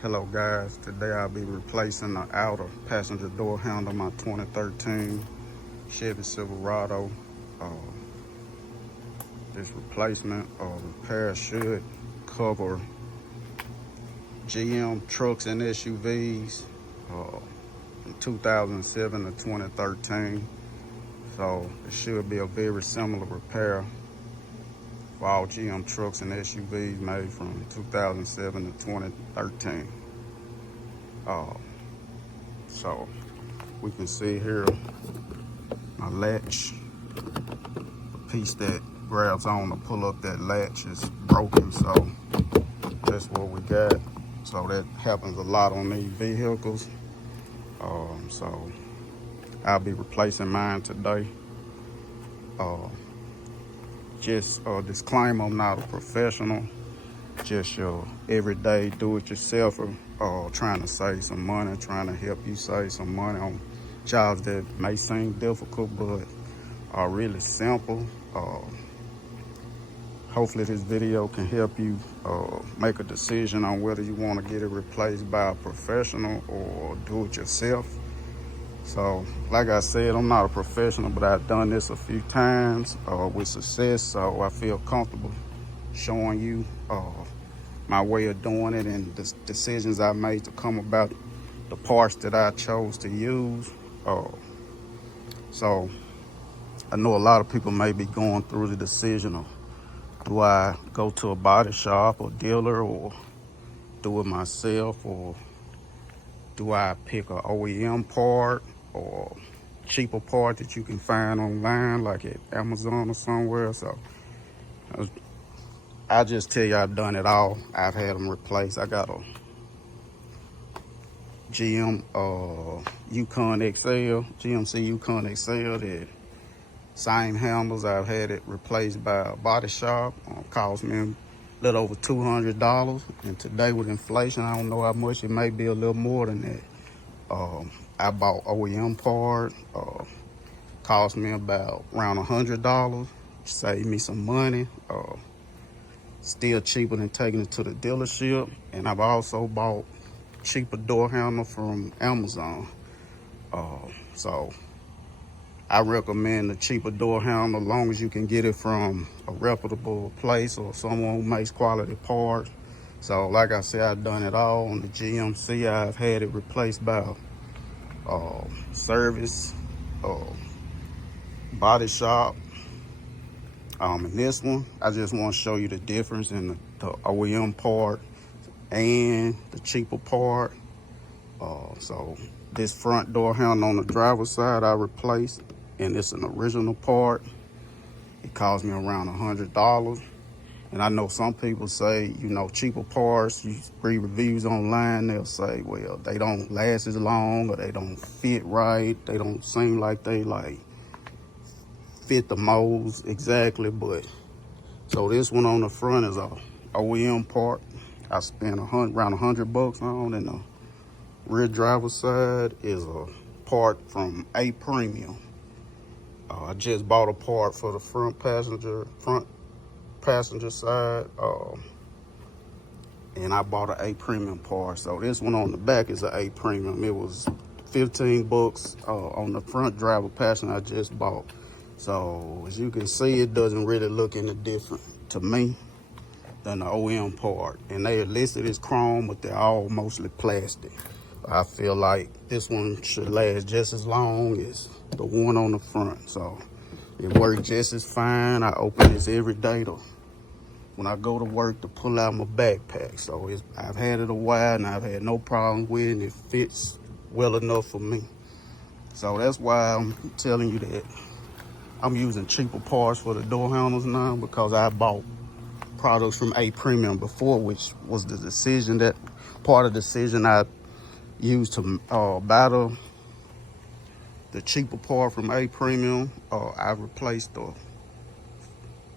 Hello guys, today I'll be replacing the outer passenger door handle on my 2013 Chevy Silverado. Uh, this replacement or repair should cover GM trucks and SUVs from 2007 to 2013. So it should be a very similar repair for all GM trucks and SUVs made from 2007 to 2013. So we can see here my latch, the piece that grabs on to pull up that latch is broken, so that's what we got. So that happens a lot on these vehicles. So I'll be replacing mine today. Just a disclaimer, I'm not a professional, just your everyday do-it-yourselfer, trying to save some money, trying to help you save some money on jobs that may seem difficult but are really simple. Hopefully this video can help you make a decision on whether you want to get it replaced by a professional or do it yourself. So like I said, I'm not a professional, but I've done this a few times with success, so I feel comfortable showing you my way of doing it and the decisions I made to come about the parts that I chose to use. So I know a lot of people may be going through the decision of, do I go to a body shop or dealer or do it myself, or do I pick an OEM part or cheaper part that you can find online like at Amazon or somewhere? So I just tell you, I've done it all. I've had them replaced. I got a Yukon XL, GMC Yukon XL, that same handles. I've had it replaced by a body shop. Cost me a little over $200. And today with inflation, I don't know how much. It may be a little more than that. I bought OEM parts. Cost me about around $100. Saved me some money. Still cheaper than taking it to the dealership. And I've also bought cheaper door handle from Amazon. So I recommend the cheaper door handle as long as you can get it from a reputable place or someone who makes quality parts. So like I said, I've done it all. On the GMC, I've had it replaced by service, body shop. And this one, I just want to show you the difference in the OEM part and the cheaper part. So this front door handle on the driver's side I replaced, and it's an original part. It cost me around $100. And I know some people say, you know, cheaper parts, you read reviews online, they'll say, well, they don't last as long, or they don't fit right. They don't seem like they like fit the molds exactly. But so this one on the front is a OEM part. I spent around $100 on, and the rear driver's side is a part from A Premium. I just bought a part for the front passenger side, and I bought an A Premium part. So this one on the back is an A Premium. It was $15 on the front driver passenger I just bought. So as you can see, it doesn't really look any different to me than the OEM part. And they are listed as chrome, but they're all mostly plastic. I feel like this one should last just as long as the one on the front. So it works just as fine. I open this every day when I go to work to pull out my backpack. So I've had it a while and I've had no problem with it, and it fits well enough for me. So that's why I'm telling you that I'm using cheaper parts for the door handles now, because I bought products from A Premium before, which was the decision, that part of the decision I used to buy the cheaper part from A Premium. I replaced the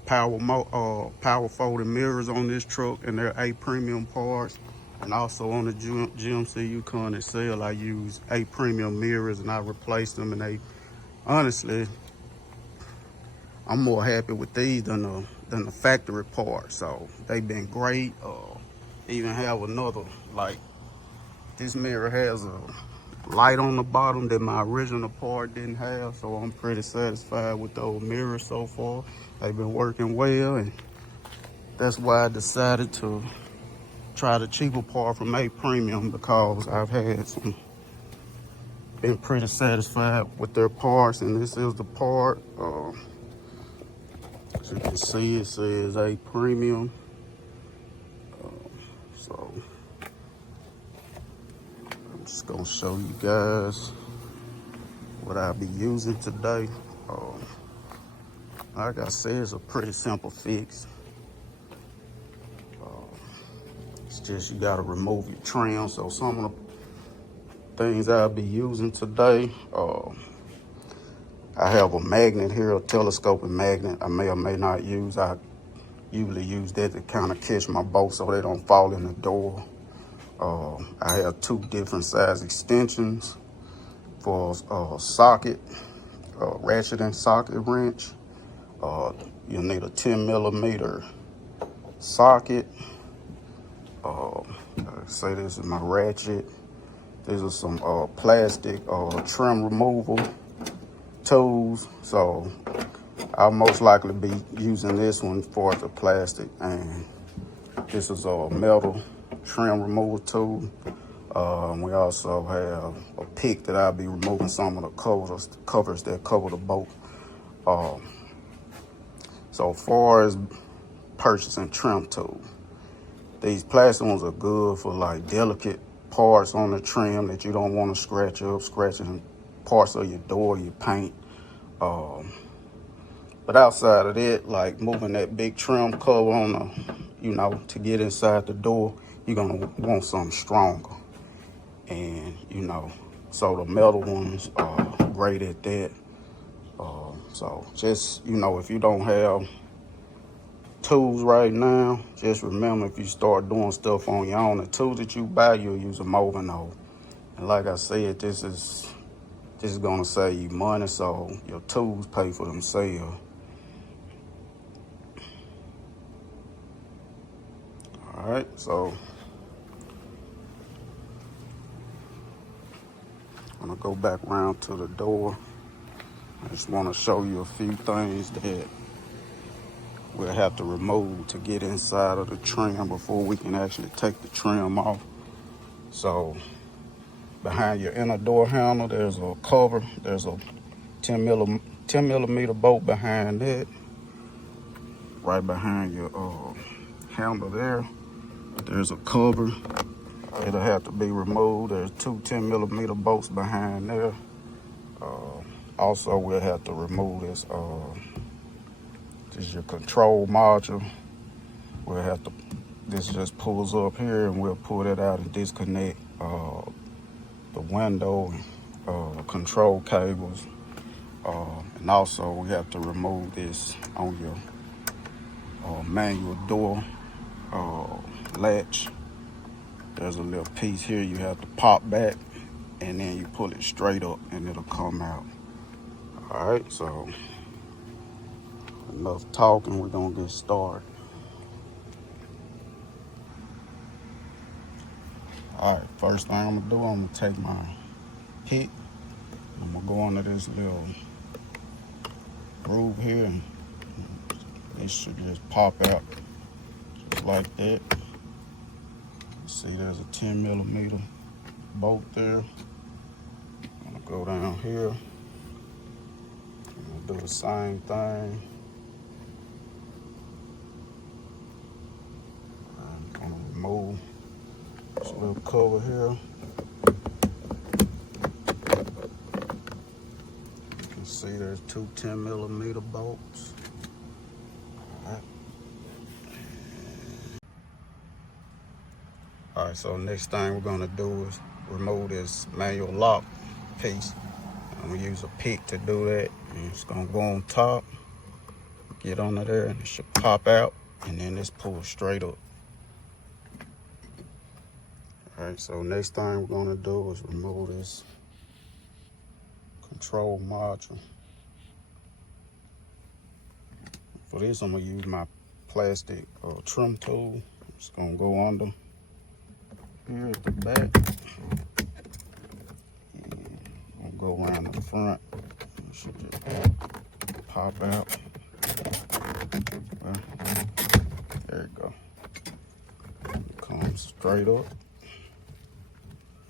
power folding mirrors on this truck, and they're A Premium parts. And also on the GMC Yukon XL, I use A Premium mirrors, and I replaced them. And they, honestly, I'm more happy with these than the factory part. So they've been great. Even have another like This mirror has a light on the bottom that my original part didn't have, so I'm pretty satisfied with those mirrors so far. They've been working well, and that's why I decided to try the cheaper part from A Premium, because I've had been pretty satisfied with their parts, and this is the part. As you can see, it says A Premium. So I'm just gonna show you guys what I'll be using today. Like I said, it's a pretty simple fix. It's just you gotta remove your trim. So some of the things I'll be using today, I have a magnet here, a telescoping magnet. I may or may not use. I usually use that to kind of catch my bolts so they don't fall in the door. I have 2 different size extensions for socket, ratchet and socket wrench. You'll need a 10mm socket. Say this is my ratchet. These are some plastic trim removal tools. So I'll most likely be using this one for the plastic, and this is a metal trim removal tool. We also have a pick that I'll be removing some of the covers that cover the boat. So far as purchasing trim tools, these plastic ones are good for like delicate parts on the trim that you don't want to scratch up, scratching parts of your door, your paint. But outside of that, like moving that big trim cover on the, to get inside the door, you're gonna want something stronger. And, so the metal ones are great at that. So just, if you don't have tools right now, just remember, if you start doing stuff on your own, the tools that you buy, you'll use a moving nose. And like I said, this is gonna save you money, so your tools pay for themselves. All right, so I'm gonna go back around to the door. I just want to show you a few things that we'll have to remove to get inside of the trim before we can actually take the trim off. So behind your inner door handle, there's a cover. There's a 10 millimeter bolt behind that. Right behind your handle there's a cover. It'll have to be removed. There's 2 10mm bolts behind there. Also, we'll have to remove this. This is your control module. We'll have to. This just pulls up here, and we'll pull it out and disconnect the window, control cables, and also we have to remove this on your manual door latch. There's a little piece here you have to pop back, and then you pull it straight up and it'll come out. All right, so enough talking, we're gonna get started. All right, first thing I'm gonna do, I'm gonna take my pick, I'm gonna go under this little groove here, and it should just pop out just like that. See, there's a 10mm bolt there. I'm gonna go down here. I'm gonna do the same thing. I'm gonna remove this little cover here. You can see there's 2 10mm bolts. All right, so next thing we're gonna do is remove this manual lock piece. I'm gonna use a pick to do that. And it's gonna go on top, get under there, and it should pop out, and then this pulls straight up. All right, so next thing we're gonna do is remove this control module. For this, I'm gonna use my plastic trim tool. It's gonna go under. here at the back. And I'll go around the front. It should just pop out. Well, there you go. It comes straight up.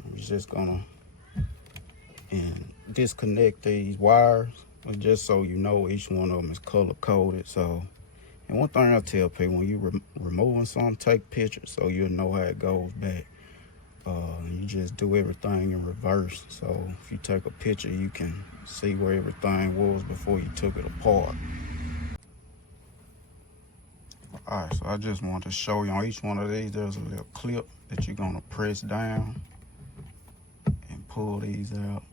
I'm just gonna disconnect these wires, just so you know each one of them is color coded. So, and one thing I tell people, when you removing something, take pictures so you'll know how it goes back. You just do everything in reverse. So if you take a picture, you can see where everything was before you took it apart. All right, so I just want to show you on each one of these, there's a little clip that you're gonna press down and pull these out.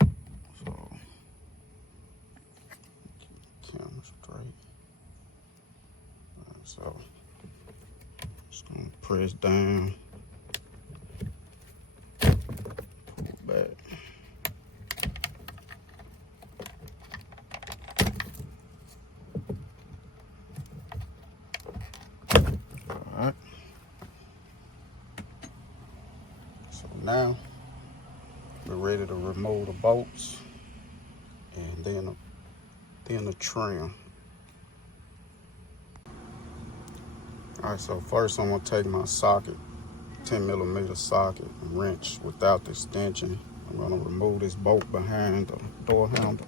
So, camera straight. So, just gonna press down, pull back. All right. So now we're ready to remove the bolts and then the trim. All right, so first I'm gonna take my socket, 10mm socket, and wrench without the extension. I'm gonna remove this bolt behind the door handle.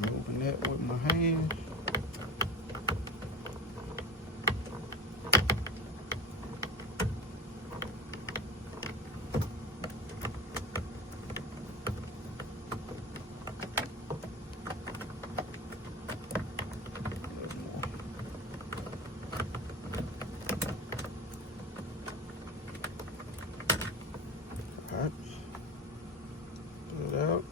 Moving that with my hand. All right. Pull it out.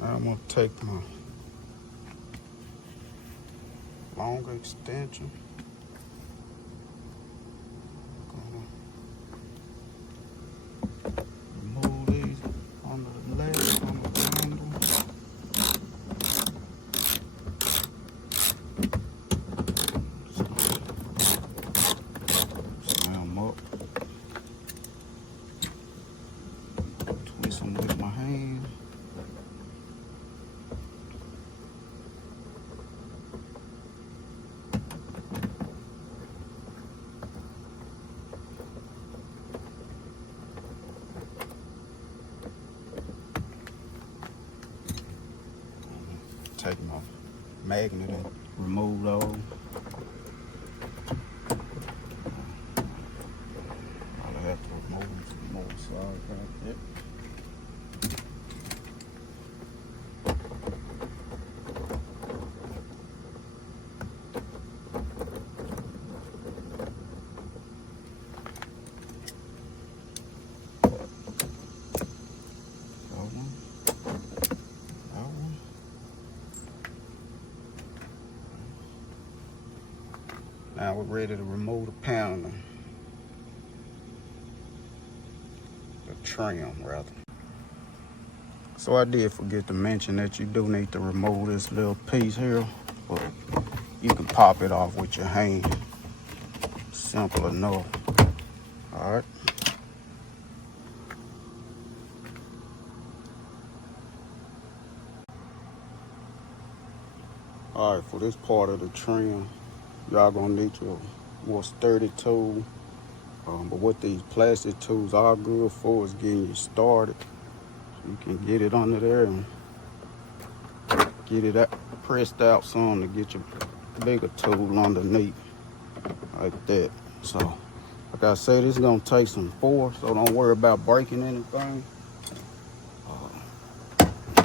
Now I'm gonna take my longer extension. Remove these under the leg, under the handle. Slam them up. Twist them with my hand. Take my magnet and remove those. I'll have to remove some more side like that. Now we're ready to remove the panel, the trim rather. So I did forget to mention that you do need to remove this little piece here, but you can pop it off with your hand. Simple enough. All right. All right, for this part of the trim, y'all gonna need your more sturdy tool. But what these plastic tools are good for is getting you started. You can get it under there and get it pressed out some to get your bigger tool underneath. like that. So, like I said, it's gonna take some force, so don't worry about breaking anything.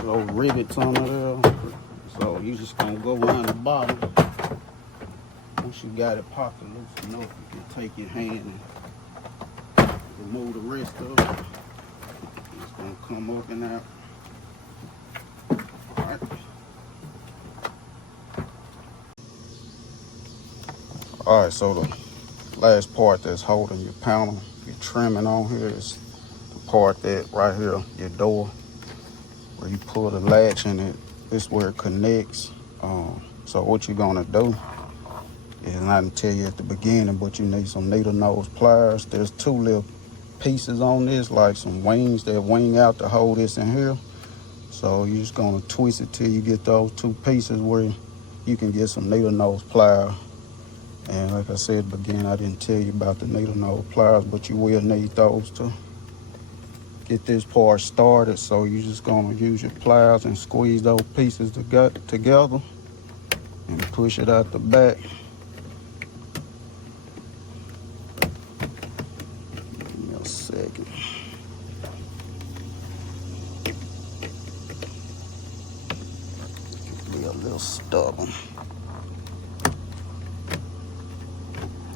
Little rivets under there. So you just gonna go around the bottom. Once you got it popped loose enough, you can take your hand and remove the rest of it. It's gonna come up and out. Alright. Alright, so the last part that's holding your panel, your trimming on here is the part that right here, your door, where you pull the latch and this is where it connects. So what you're gonna do is, and I didn't tell you at the beginning, but you need some needle nose pliers. There's two little pieces on this, like some wings that wing out to hold this in here. So you're just gonna twist it till you get those two pieces where you can get some needle nose pliers. And like I said at the beginning, I didn't tell you about the needle nose pliers, but you will need those to get this part started. So you're just gonna use your pliers and squeeze those pieces together and push it out the back. Give me a second. Be a little stubborn.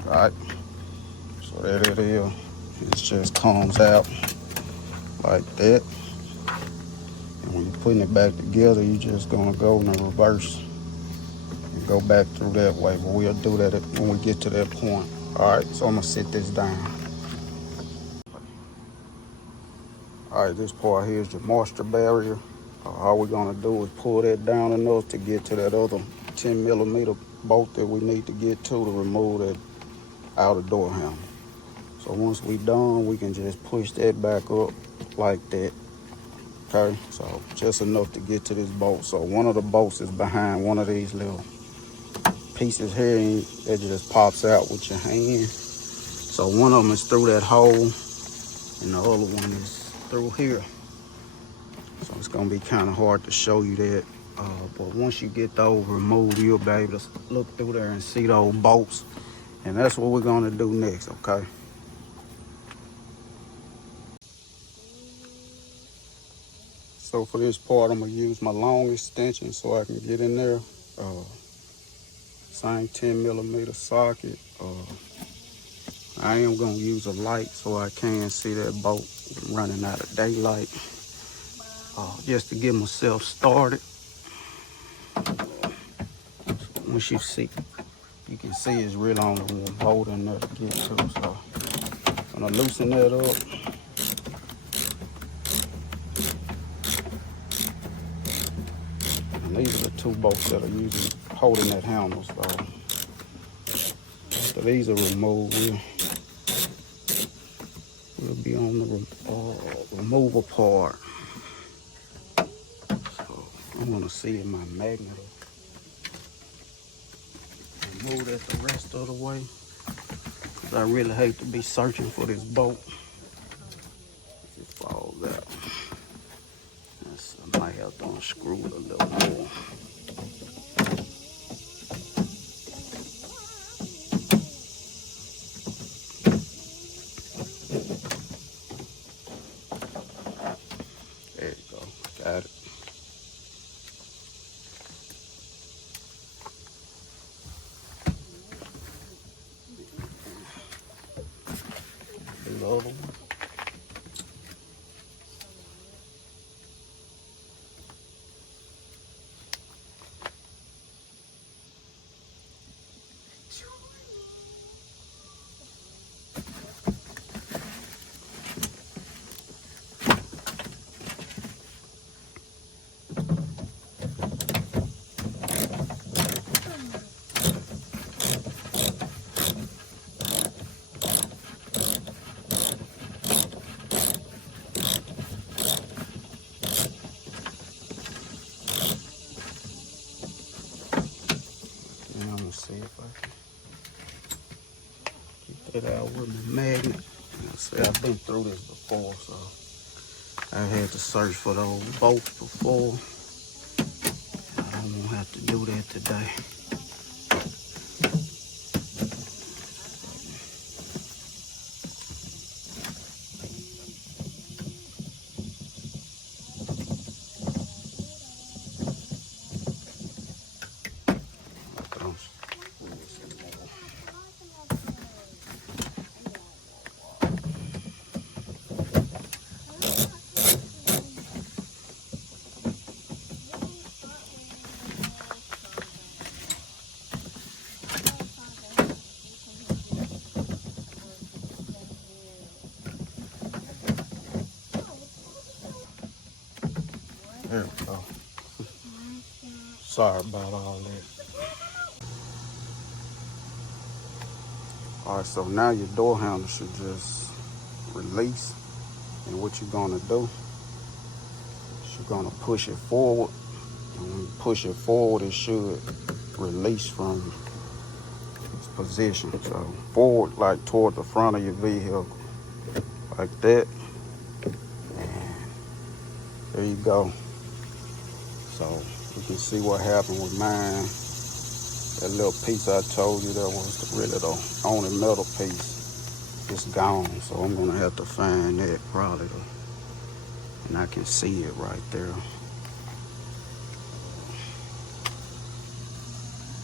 Alright, so there it is. It just comes out like that. And when you're putting it back together, you're just gonna go in the reverse and go back through that way. But we'll do that when we get to that point. Alright, so I'm gonna sit this down. Alright, this part here is your moisture barrier. All we're gonna do is pull that down enough to get to that other 10mm bolt that we need to get to remove that outer door handle. So once we done, we can just push that back up like that. Okay, so just enough to get to this bolt. So one of the bolts is behind one of these little pieces here, and it just pops out with your hand. So one of them is through that hole, and the other one is through here. So it's gonna be kind of hard to show you that. But once you get those removed, you'll be able to look through there and see those bolts. And that's what we're gonna do next, okay? So for this part, I'm gonna use my long extension so I can get in there. Same 10mm socket. I am gonna use a light so I can see that bolt running out of daylight. Just to get myself started. Once you see, you can see it's really only one bolt in there to get to. So I'm gonna loosen that up. And these are the two bolts that are usually holding that handle. So after these are removed, we'll be on the removal part. So I'm gonna see if my magnet will remove that the rest of the way. Cause I really hate to be searching for this bolt. It falls out. I might have to unscrew it a little more. There you go, got it. The other one. See if I can get that out with my magnet. See, I've been through this before, so I had to search for those bolts before. I won't have to do that today. Sorry about all that. All right, so now your door handle should just release. And what you're gonna do is you're gonna push it forward. And when you push it forward, it should release from its position. So forward, like toward the front of your vehicle, like that. And there you go. So you can see what happened with mine. That little piece I told you that was really the only metal piece. It's gone. So I'm gonna have to find that probably. And I can see it right there.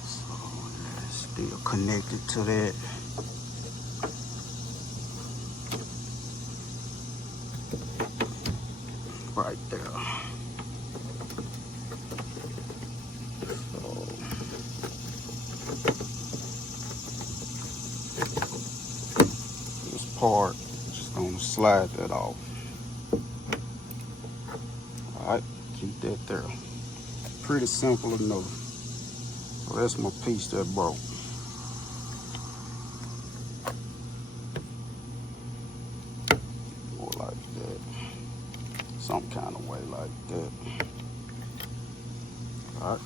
So it's still connected to that. Right there. So this part, just gonna slide that off. Alright, keep that there. Pretty simple enough. So that's my piece that broke. More like that. Some kind of way like that. Alright.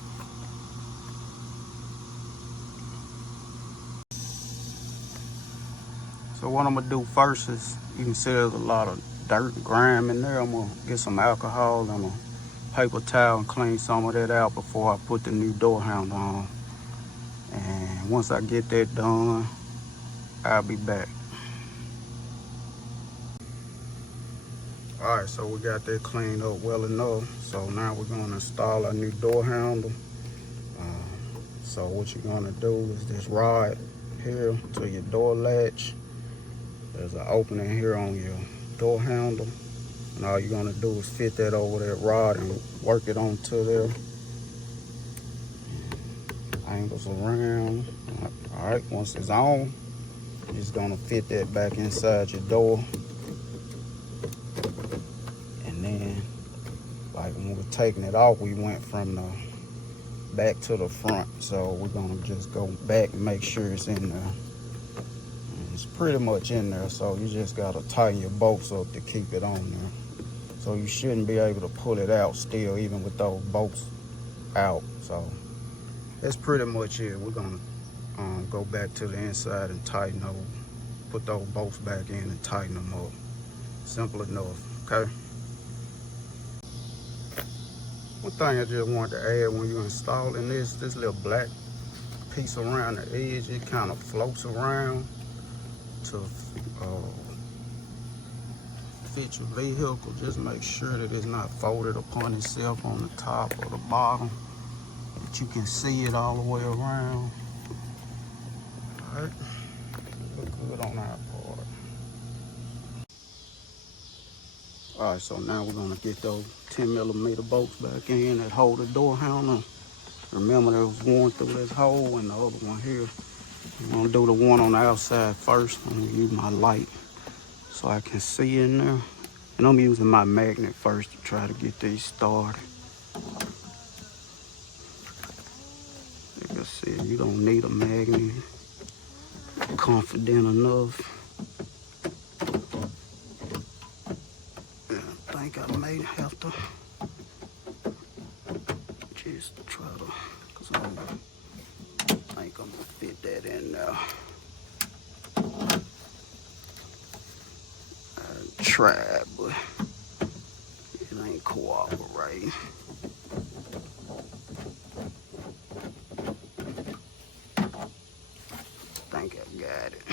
So what I'm gonna do first is, you can see there's a lot of dirt and grime in there. I'm gonna get some alcohol and a paper towel and clean some of that out before I put the new door handle on. And once I get that done, I'll be back. All right, so we got that cleaned up well enough. So now we're gonna install our new door handle. So what you're gonna do is this rod here to your door latch. There's an opening here on your door handle. And all you're gonna do is fit that over that rod and work it onto there. Angles around. All right, once it's on, you're just gonna fit that back inside your door. And then, like when we were taking it off, we went from the back to the front. So we're gonna just go back and make sure it's in there. And it's pretty much in there, so you just gotta tighten your bolts up to keep it on there. So you shouldn't be able to pull it out still, even with those bolts out. So that's pretty much it. We're gonna go back to the inside and tighten those, put those bolts back in and tighten them up. Simple enough, okay? One thing I just wanted to add when you're installing this little black piece around the edge, it kind of floats around to fit your vehicle. Just make sure that it's not folded upon itself on the top or the bottom, that you can see it all the way around. All right, look good on our part. All right, so now we're gonna get those 10mm bolts back in that hold the door handle. Remember, there was one through this hole and the other one here. I'm gonna do the one on the outside first. I'm gonna use my light so I can see in there. And I'm using my magnet first to try to get these started. Like I said, you don't need a magnet. Confident enough. I think I may have to just try to, cause I think I'm gonna fit that in there. I tried, but it ain't cooperating. I think I got it.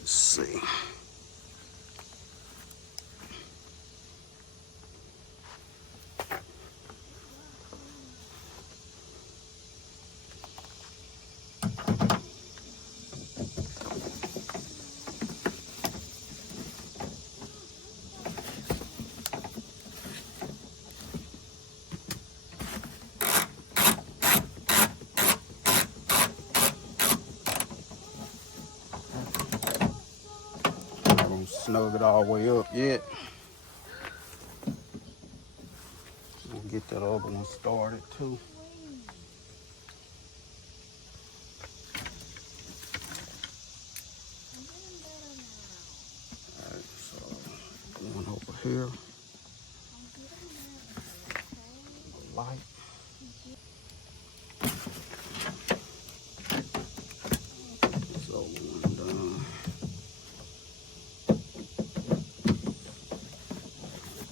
Let's see. Snug it all the way up yet. get that other one started too. Alright, so going over here. The light. So one done.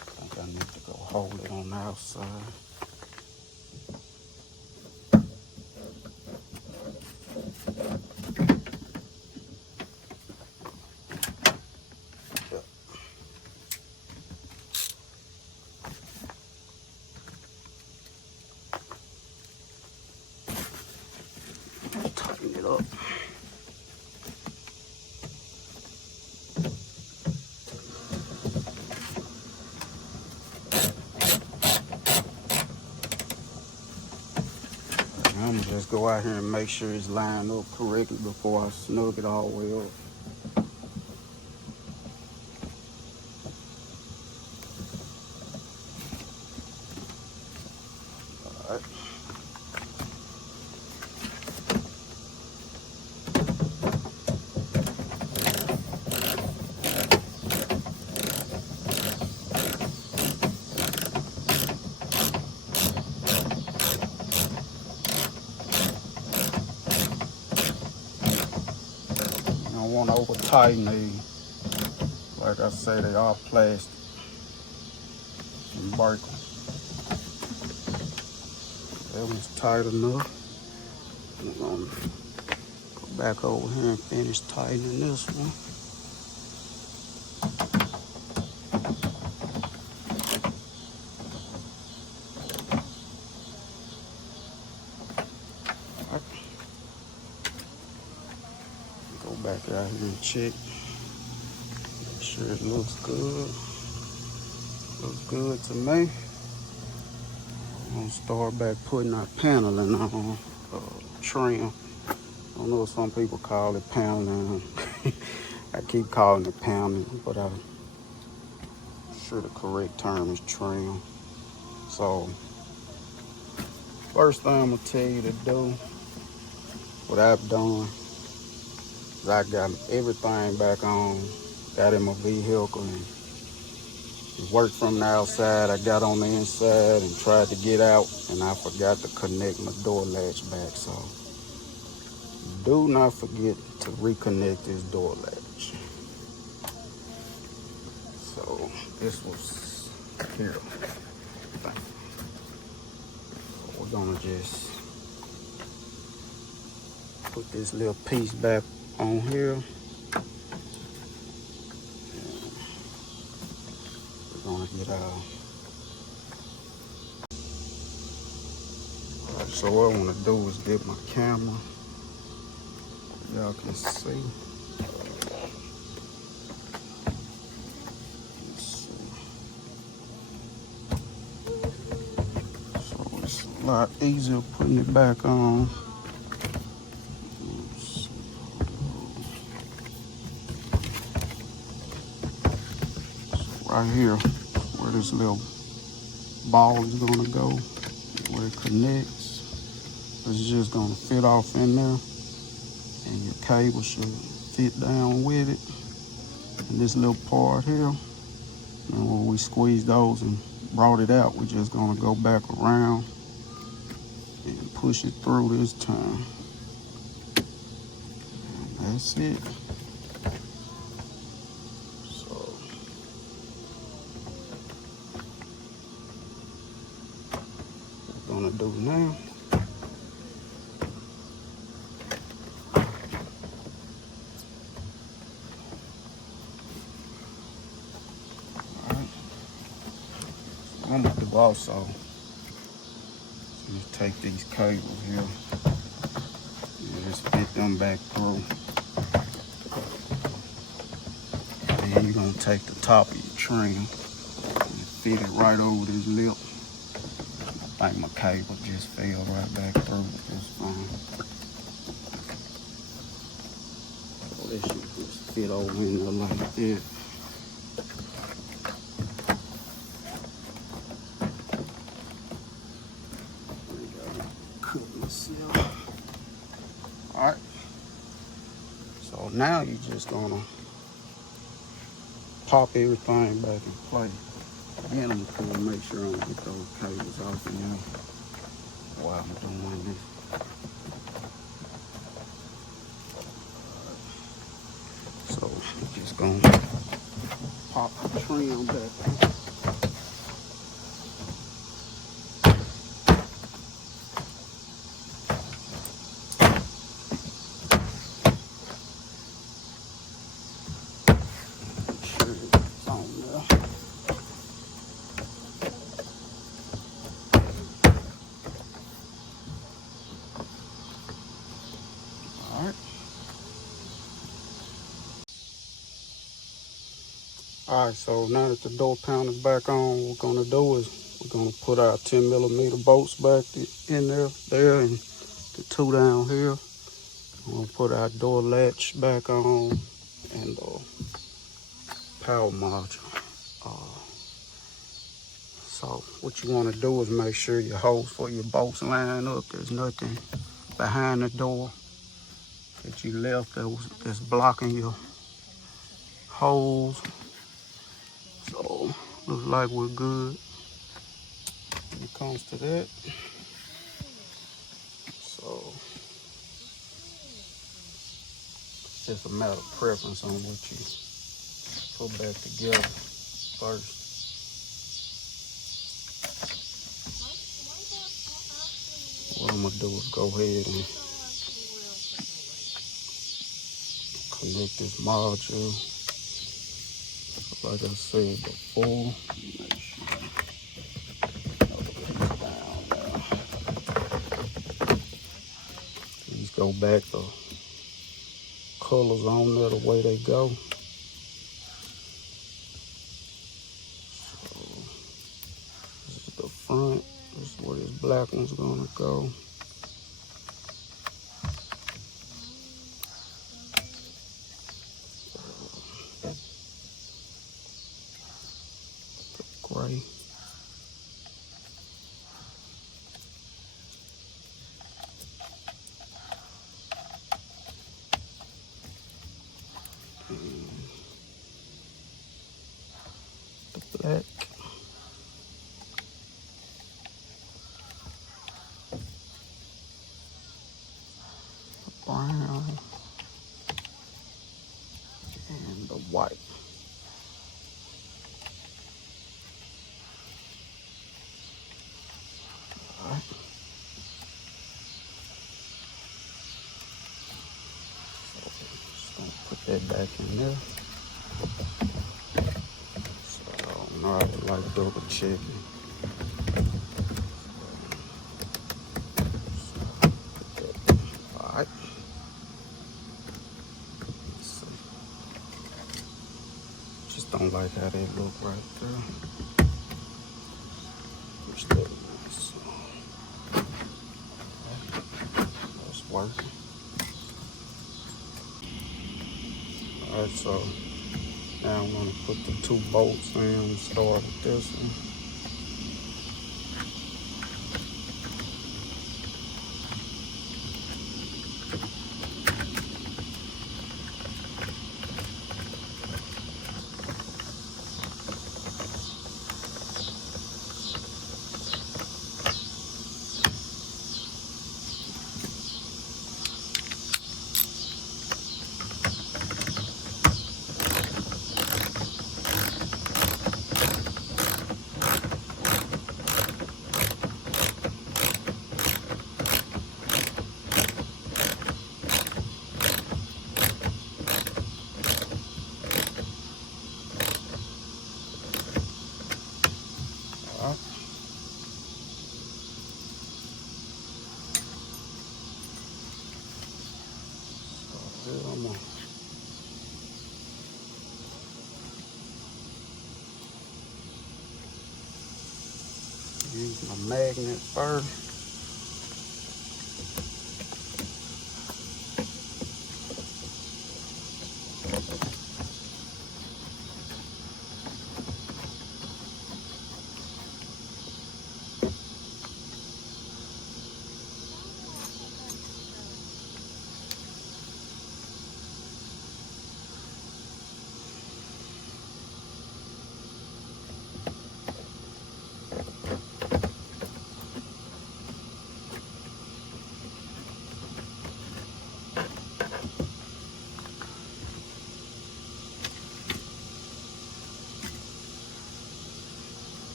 I think I need to go hold it on the outside. Tighten it up. I'm gonna just go out here and make sure it's lined up correctly before I snug it all the way up. All right. You don't want to over tighten these. Like I say, they are plastic and break them. That one's tight enough. I'm gonna go back over here and finish tightening this one. Right. Go back out here and check. Make sure it looks good. Looks good to me. I'm gonna start back putting our paneling on, trim. I don't know what some people call it, paneling. I keep calling it paneling, but I'm sure the correct term is trim. So, first thing I'm gonna tell you to do, what I've done, is I got everything back on, got in my vehicle and worked from the outside. I got on the inside and tried to get out, and I forgot to connect my door latch back. So do not forget to reconnect this door latch. So this was here. We're gonna just put this little piece back on here. Gonna get so what I want to do is get my camera. Y'all can see. Let's see. So it's a lot easier putting it back on. Let's see. So right here, where this little ball is gonna go, where it connects, it's just gonna fit off in there, and your cable should fit down with it. And this little part here, and when we squeeze those and brought it out, we're just gonna go back around and push it through this time. And that's it. Gonna do now. Alright. I'm gonna do also, just take these cables here and just fit them back through. And then you're gonna take the top of your trim and fit it right over this lip. I think my cable just fell right back through. That's fine. So this should just fit over in there like that. seal. All right. So now you're just gonna pop everything back in place. Again, I'm gonna make sure I don't get those cables off of you while I'm doing this. So I'm just gonna pop the trim back. All right, so now that the door panel is back on, what we're gonna do is we're gonna put our 10mm bolts back in there, and the two down here. We're gonna put our door latch back on and the power module. So what you wanna do is make sure your holes for your bolts line up. There's nothing behind the door that you left that's blocking your holes. So looks like we're good when it comes to that. So it's just a matter of preference on what you put back together first. What I'm gonna do is go ahead and connect this module. Like I said before, make sure down there. These go back, the colors on there the way they go. So this is the front. This is where this black one's gonna go. Gray. The black. The brown. And the white. All right. Just gonna put that back in there. So now I would like double checking. All right. Let's see. Just don't like how they look right there. Push that in. So that's working. All right, so now I'm gonna put the two bolts in and start with this one. I'm gonna use my magnet first.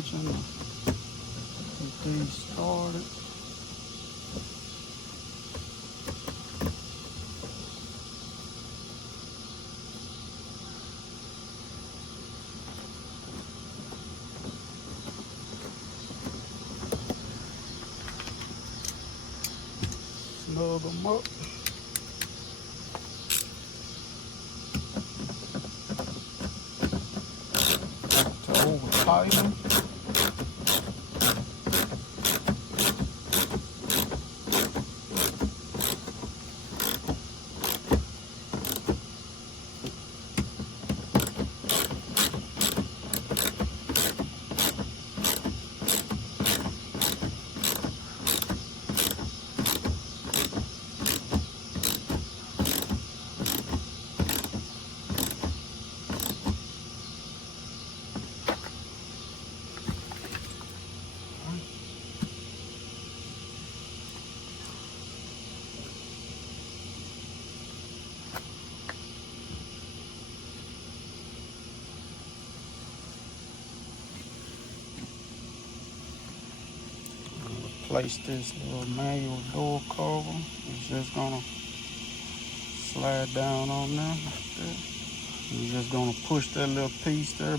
suspension. Get these started. Snug them up. To over tighten. Place this little manual door cover. It's just gonna slide down on there like that. You're just gonna push that little piece there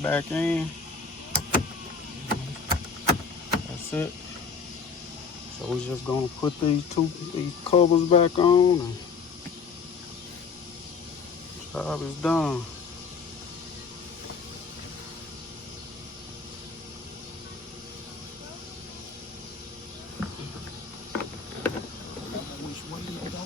back in. That's it. So we're just gonna put these covers back on and job is done. Which way to go?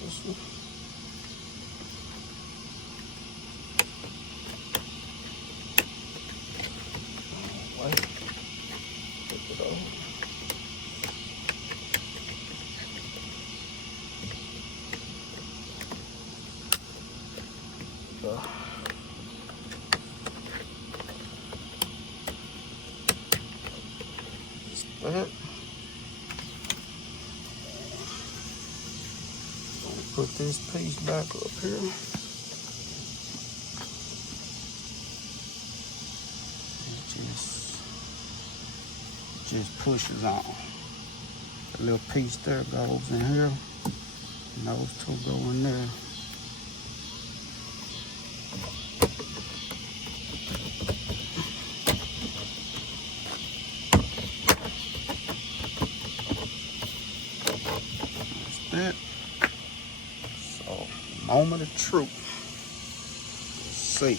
This one. That. Put this piece back up here. It just pushes on. The little piece there goes in here, and those two go in there. That. So, moment of truth. Let's see.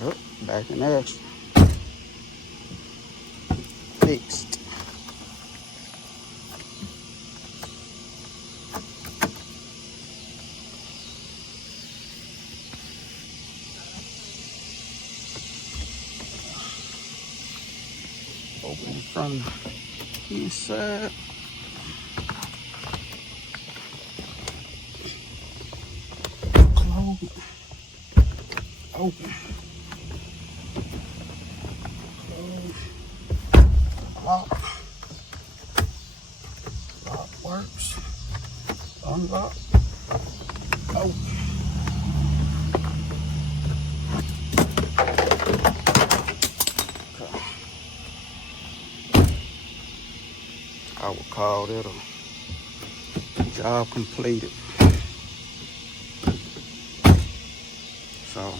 Oh, back in action. Fixed. Open from the inside. Close. Open. Close. Lock. Lock works. Unlock. Open. I would call that a job completed. So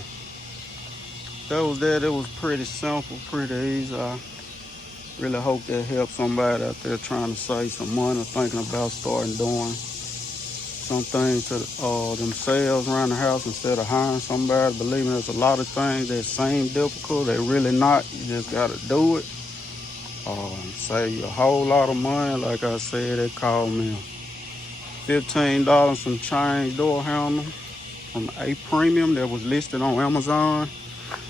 that was that. It was pretty simple, pretty easy. I really hope that helps somebody out there trying to save some money, thinking about starting doing some things to themselves around the house instead of hiring somebody. Believe me, there's a lot of things that seem difficult. They're really not. You just got to do it. Save you a whole lot of money. Like I said, they called me $15 some change door handle from A Premium that was listed on Amazon.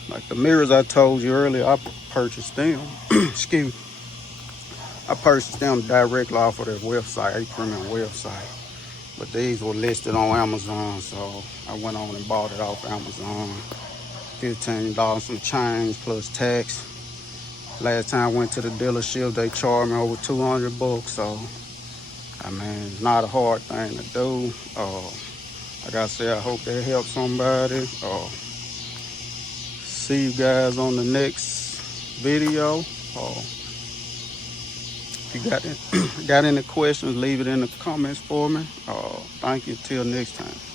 Like the mirrors I told you earlier, I purchased them. Excuse me. I purchased them directly off of their website, A Premium website. But these were listed on Amazon, so I went on and bought it off Amazon. $15 some change plus tax. Last time I went to the dealership, they charged me over 200 bucks. So, I mean, it's not a hard thing to do. Like I said, I hope that helps somebody. See you guys on the next video. If you got any questions, leave it in the comments for me. Thank you. Till next time.